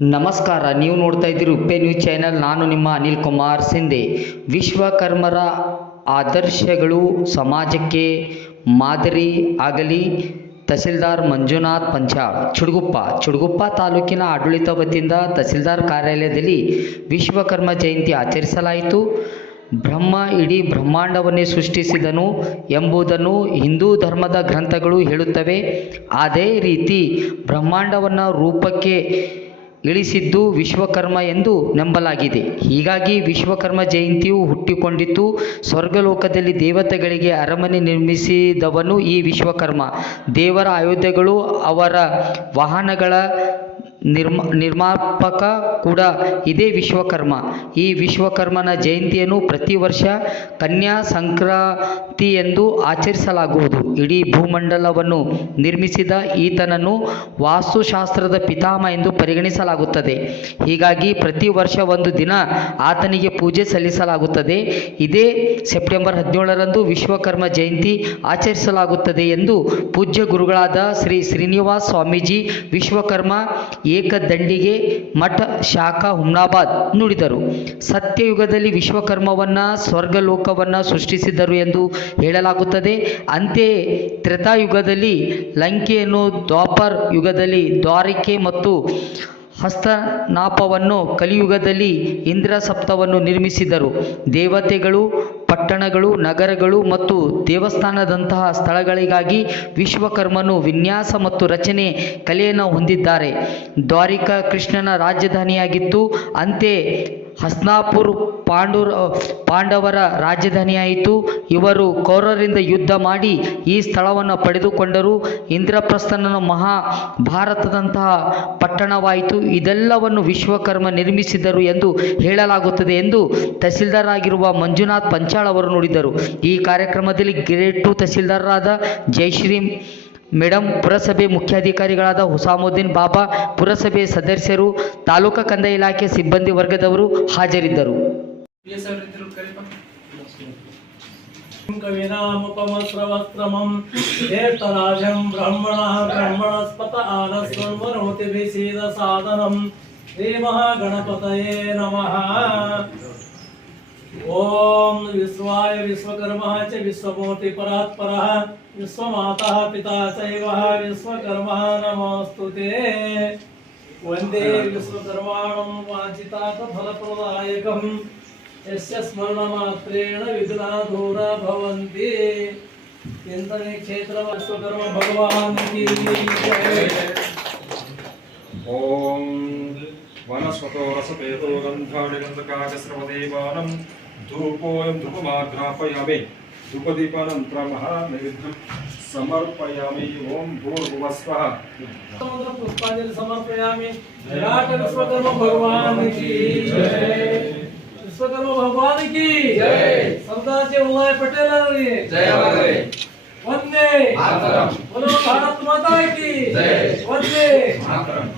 ನಮಸ್ಕಾರ, ನೀವು ನೋಡ್ತಾ ಇದ್ದೀರಿ ಉಪ್ಪೆ ನ್ಯೂಸ್ ಚಾನೆಲ್. ನಾನು ನಿಮ್ಮ ಅನಿಲ್ ಕುಮಾರ್ ಸಿಂಧೆ. ವಿಶ್ವಕರ್ಮರ ಆದರ್ಶಗಳು ಸಮಾಜಕ್ಕೆ ಮಾದರಿ ಆಗಲಿ. ತಹಸೀಲ್ದಾರ್ ಮಂಜುನಾಥ್ ಪಂಚಾಳ್, ಚುಡುಗುಪ್ಪ ತಾಲೂಕಿನ ಆಡಳಿತ ವತಿಯಿಂದ ತಹಸೀಲ್ದಾರ್ ಕಾರ್ಯಾಲಯದಲ್ಲಿ ವಿಶ್ವಕರ್ಮ ಜಯಂತಿ ಆಚರಿಸಲಾಯಿತು. ಬ್ರಹ್ಮ ಇಡೀ ಬ್ರಹ್ಮಾಂಡವನ್ನೇ ಸೃಷ್ಟಿಸಿದನು ಎಂಬುದನ್ನು ಹಿಂದೂ ಧರ್ಮದ ಗ್ರಂಥಗಳು ಹೇಳುತ್ತವೆ. ಅದೇ ರೀತಿ ಬ್ರಹ್ಮಾಂಡವನ್ನು ರೂಪಕ್ಕೆ ಇಳಿಸಿದ್ದು ವಿಶ್ವಕರ್ಮ ಎಂದು ನಂಬಲಾಗಿದೆ. ಹೀಗಾಗಿ ವಿಶ್ವಕರ್ಮ ಜಯಂತಿಯು ಹುಟ್ಟಿಕೊಂಡಿತು. ಸ್ವರ್ಗಲೋಕದಲ್ಲಿ ದೇವತೆಗಳಿಗೆ ಅರಮನೆ ನಿರ್ಮಿಸಿದವನು ಈ ವಿಶ್ವಕರ್ಮ. ದೇವರ ಆಯುಧಗಳು, ಅವರ ವಾಹನಗಳ ನಿರ್ಮಾಪಕ ಕೂಡ ಇದೇ ವಿಶ್ವಕರ್ಮ. ಈ ವಿಶ್ವಕರ್ಮನ ಜಯಂತಿಯನ್ನು ಪ್ರತಿ ವರ್ಷ ಕನ್ಯಾ ಸಂಕ್ರಾಂತಿ ಎಂದು ಆಚರಿಸಲಾಗುವುದು. ಇಡೀ ಭೂಮಂಡಲವನ್ನು ನಿರ್ಮಿಸಿದ ಈತನನ್ನು ವಾಸ್ತುಶಾಸ್ತ್ರದ ಪಿತಾಮಹ ಎಂದು ಪರಿಗಣಿಸಲಾಗುತ್ತದೆ. ಹೀಗಾಗಿ ಪ್ರತಿ ವರ್ಷ ಒಂದು ದಿನ ಆತನಿಗೆ ಪೂಜೆ ಸಲ್ಲಿಸಲಾಗುತ್ತದೆ. ಇದೇ ಸೆಪ್ಟೆಂಬರ್ 17ರಂದು ವಿಶ್ವಕರ್ಮ ಜಯಂತಿ ಆಚರಿಸಲಾಗುತ್ತದೆ ಎಂದು ಪೂಜ್ಯ ಗುರುಗಳಾದ ಶ್ರೀ ಶ್ರೀನಿವಾಸ ಸ್ವಾಮೀಜಿ ವಿಶ್ವಕರ್ಮ ಏಕದಂಡಿಗೆ ಮಠ ಶಾಖಾ ಹುಮ್ನಾಬಾದ್ ನುಡಿದರು. ಸತ್ಯಯುಗದಲ್ಲಿ ವಿಶ್ವಕರ್ಮವನ್ನ ಸ್ವರ್ಗಲೋಕವನ್ನ ಸೃಷ್ಟಿಸಿದರು ಎಂದು ಹೇಳಲಾಗುತ್ತದೆ. ಅಂತೆಯೇ ತ್ರೇತಾಯುಗದಲ್ಲಿ ಲಂಕೆಯನ್ನು, ದ್ವಾಪರ ಯುಗದಲ್ಲಿ ದ್ವಾರಿಕೆ ಮತ್ತು ಹಸ್ತನಾಪವನ್ನು, ಕಲಿಯುಗದಲ್ಲಿ ಇಂದ್ರಸಪ್ತವನ್ನು ನಿರ್ಮಿಸಿದರು. ದೇವತೆಗಳು, ಪಟ್ಟಣಗಳು, ನಗರಗಳು ಮತ್ತು ದೇವಸ್ಥಾನದಂತಹ ಸ್ಥಳಗಳಿಗಾಗಿ ವಿಶ್ವಕರ್ಮನು ವಿನ್ಯಾಸ ಮತ್ತು ರಚನೆ ಕಲೆಯನ್ನು ಹೊಂದಿದ್ದಾರೆ. ದ್ವಾರಿಕಾ ಕೃಷ್ಣನ ರಾಜಧಾನಿಯಾಗಿತ್ತು. ಅಂತೆಯೇ ಹಸ್ತಿನಾಪುರ ಪಾಂಡವರ ರಾಜಧಾನಿಯಾಯಿತು. ಇವರು ಕೌರವರಿಂದ ಯುದ್ಧ ಮಾಡಿ ಈ ಸ್ಥಳವನ್ನು ಪಡೆದುಕೊಂಡರು. ಇಂದ್ರಪ್ರಸ್ಥನ ಮಹಾಭಾರತದಂತಹ ಪಟ್ಟಣವಾಯಿತು. ಇದೆಲ್ಲವನ್ನು ವಿಶ್ವಕರ್ಮ ನಿರ್ಮಿಸಿದರು ಎಂದು ಹೇಳಲಾಗುತ್ತದೆ ಎಂದು ತಹಸೀಲ್ದಾರ್ ಆಗಿರುವ ಮಂಜುನಾಥ್ ಪಂಚಾಳ್ ಅವರು ನುಡಿದರು. ಈ ಕಾರ್ಯಕ್ರಮದಲ್ಲಿ ಗ್ರೇಡ್ 2 ತಹಸೀಲ್ದಾರರಾದ ಜಯಶ್ರೀ ಮೇಡಂ, ಪುರಸಭೆ ಮುಖ್ಯಾಧಿಕಾರಿಗಳಾದ ಹುಸಾಮುದ್ದೀನ್ ಬಾಬಾ, ಪುರಸಭೆ ಸದಸ್ಯರು, ತಾಲೂಕಾ ಕಂದಾಯ ಇಲಾಖೆ ಸಿಬ್ಬಂದಿ ವರ್ಗದವರು ಹಾಜರಿದ್ದರು. ಕವಿನಾಮುಪಮಸ್ರವಸ್ತ್ರಮಂ ಜ್ಯೇಷ್ಠರಾಜಂ ಬ್ರಹ್ಮಣಃ ಬ್ರಹ್ಮಣಸ್ಪತ ಆನಸ್ವರ್ವರೋತಿಭಿಸೀದ ಸಾಧನಂ. ಶ್ರೀ ಮಹಾಗಣಪತಯೇ ನಮಃ. ಓಂ ವಿಶ್ವಾಯ ವಿಶ್ವಕರ್ಮಃ ಚ ವಿಶ್ವಮೂರ್ತಿ ಪರಾತ್ಪರಃ ವಿಶ್ವಮಾತಃ ಪಿತಾ ಚೈವ ವಿಶ್ವಕರ್ಮಃ ನಮೋಸ್ತುತೇ. ವಂದೇ ವಿಶ್ವಕರ್ಮಾಣಂ ವಾಂಛಿತಾರ್ಥ ಫಲಪ್ರದಾಯಕಂ ಯಸ್ಯ ಸ್ಮರಣ ಮಾತ್ರೇಣ ವಿಘ್ನಾ ದೂರ ಭವಂತಿ. ಚಿಂತನೆ ಕ್ಷೇತ್ರ ವಿಶ್ವಕರ್ಮ ಭಗವಾನ್ ಕಿ ಜಯ. ಓಂ ವನಸ್ಪತೋ ರಸಪೇತೋ ಗಂಧಾಡಿ ಗಂಧಕಾಗಸ್ರವದೇವಾನಂ ಧೂಪೋಯಂ ಧೂಪಮಾಘ್ರಾಪಯಾಮಿ ಧೂಪದೀಪಾನಂತರ ಮಹಾನೈವೇದ್ಯಂ ಸಮರ್ಪಯಾಮಿ. ಓಂ ಭೂರ್ಭುವಸ್ವಃ. पुष्पांजलि समर्पयामि. विराट विश्वकर्मा भगवान की जय. विश्वकर्मा भगवान की जय. सरदार जी वल्लभ पटेल ಅವರಿಗೆ ಜಯವಾಗಲಿ. वंदे मातरम. बोलो भारत माता की जय. वंदे मातरम.